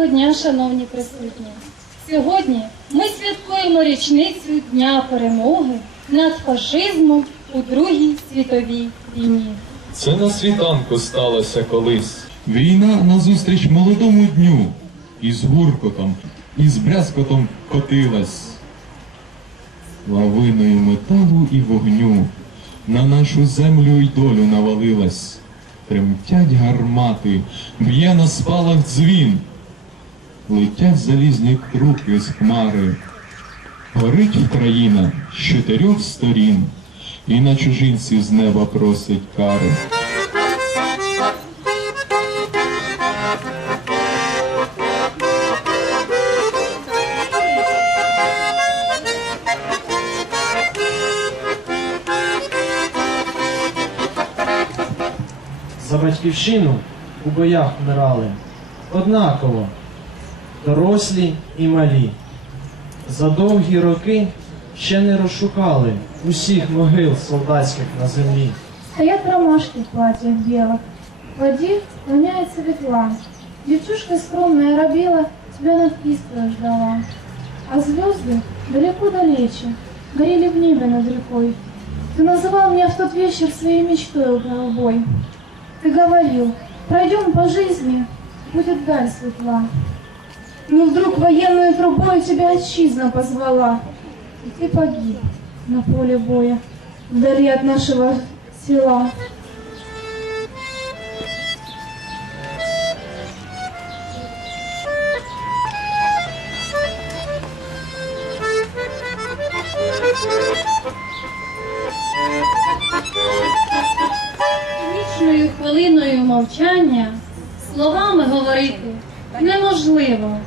Доброго дня, шановні присутні! Сьогодні ми святкуємо річницю Дня перемоги над фашизмом у Другій світовій війні. Це на світанку сталося колись. Війна назустріч молодому дню із гуркотом, із брязкотом котилась. Лавиною металу і вогню на нашу землю й долю навалилась. Тремтять гармати, б'є на спалах дзвін, летять залізні трупи з хмари. Горить Україна з чотирьох сторін, і на чужинців з неба просить кари. За батьківщину у боях вмирали однаково, дорослі і малі. За довгі роки ще не розшукали усіх могил солдатських на землі. Стоят ромашки в платьях белых. В воде гоняется ветла. Девчушка скромная робела, тебя над искрой ждала. А звезды далеко далече, горели в небе над рекой. Ты называл меня в тот вечер своей мечтой голубой. Ты говорил, пройдем по жизни, будет даль светла. Но вдруг военную трубой тебя отчизна позвала. И ты погиб на поле боя, вдали от нашего села. Вічною хвилиною мовчання словами говорити неможливо.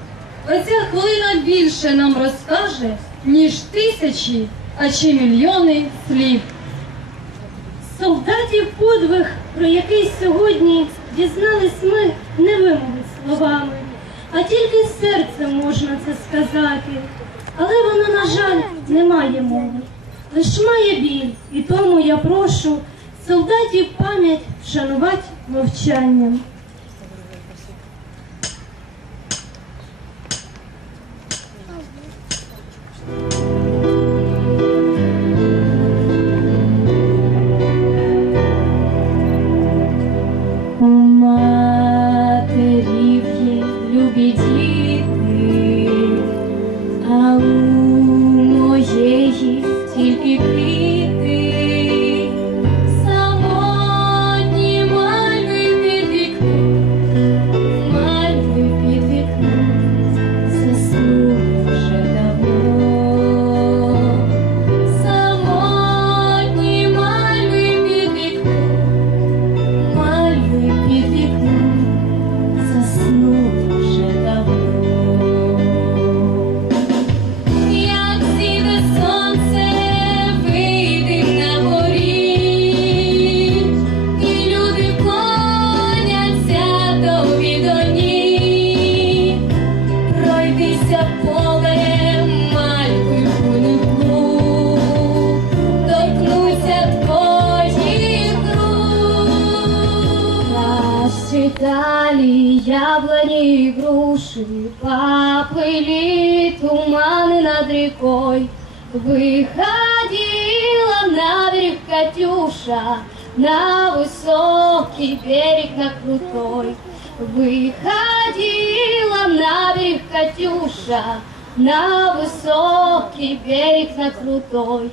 Оця хвилина більше нам розкаже, ніж тисячі, а чи мільйони слів. Солдатів подвиг, про який сьогодні дізнались ми, не вимовить словами, а тільки серцем можна це сказати. Але воно, на жаль, не має мови, лиш має біль, і тому я прошу солдатів пам'ять вшанувати мовчанням. Расцветали яблони и груши, поплыли туманы над рекой. Выходила на берег Катюша, на высокий берег, на крутой. Выходила на берег Катюша, на высокий берег, на крутой.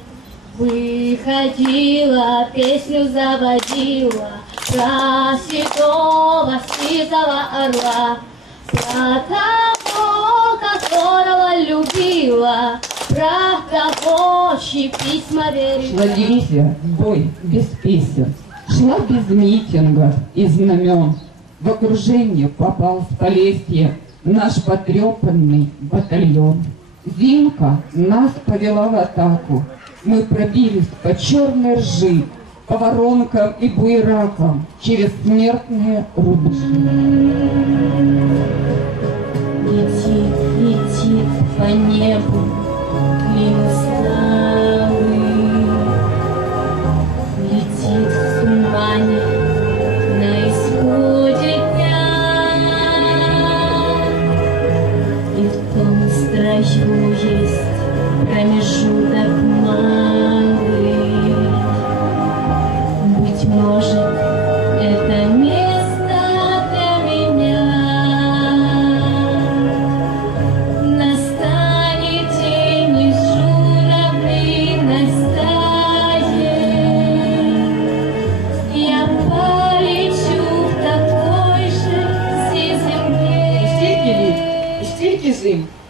Выходила, песню заводила Про святого сизого орла Про того, которого любила Про того, чьи письма верила Шла дивизия бой без песен, шла без митингов и знамен. В окружение попал в Полесье наш потрепанный батальон. Зимка нас повела в атаку. Мы пробились по черной ржи, по воронкам и буеракам через смертные рубежи. Летит, летит по небу клин есть промежуток мать.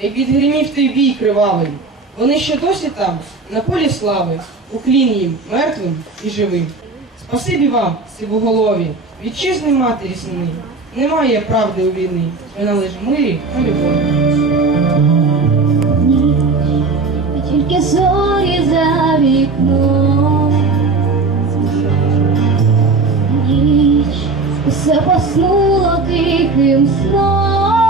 Як відгримів той бій кривавий. Вони ще досі там, на полі слави, уклін їм, мертвим і живим. Спасибі вам, сивоголові, вітчизни матері сини. Немає правди у війни, ми належимо мирі та любові. Тільки зорі за вікном, ніч усе поснуло тихим сном,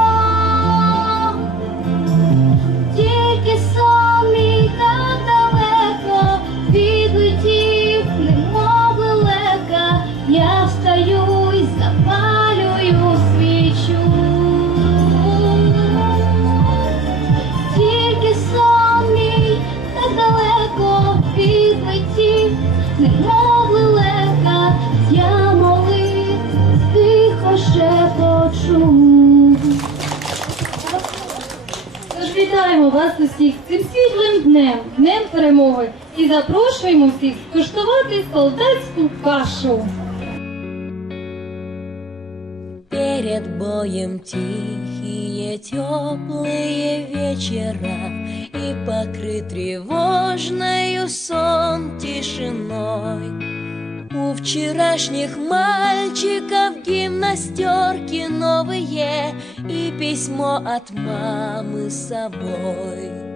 встаю запалюю свічу. Тільки сон мій далеко відлетів, немов лелека, я молив, тихо ще почув. Тож вітаємо вас усіх цим світлим днем, днем перемоги, і запрошуємо всіх скуштувати солдатську кашу. Перед боем тихие, теплые вечера И покрыт тревожною сон тишиной. У вчерашних мальчиков гимнастерки новые И письмо от мамы с собой